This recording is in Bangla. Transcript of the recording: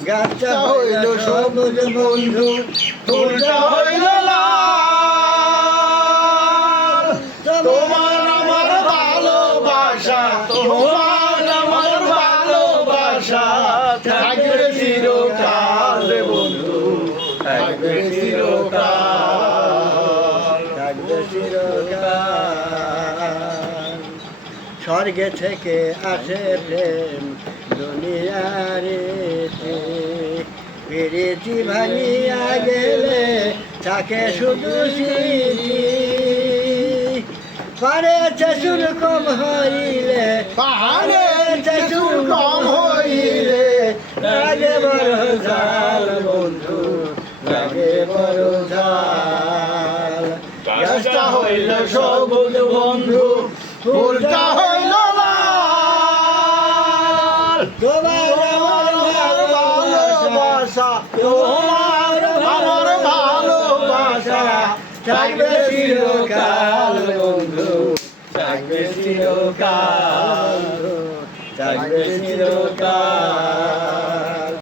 গাছটা হইল সবুজ বন্ধু ফুলটা হইল তোমার আমার ভালোবাসা তোমার আমার ভালোবাসা। থাকবে চিরকাল বন্ধু থাকবে চিরকাল। থাকবে চিরকাল। স্বর্গে থেকে আসে প্রেম পেরেছি ভাঙিয়া গেলে থাকে শুধু স্মৃতি পারে চুল কম হইলে পাহাড়ে চুল কম হইলে লাগে বড় ঝাল বন্ধু লাগে বড় ঝাল। গাছটা হইল সবুজ বন্ধু ফুলটা হইল লাল। তোমার ভালোবাসা তোমার আমার ভালোবাসা। থাকবে চিরকাল বন্ধু থাকবে চিরকাল। থাকবে চিরকাল।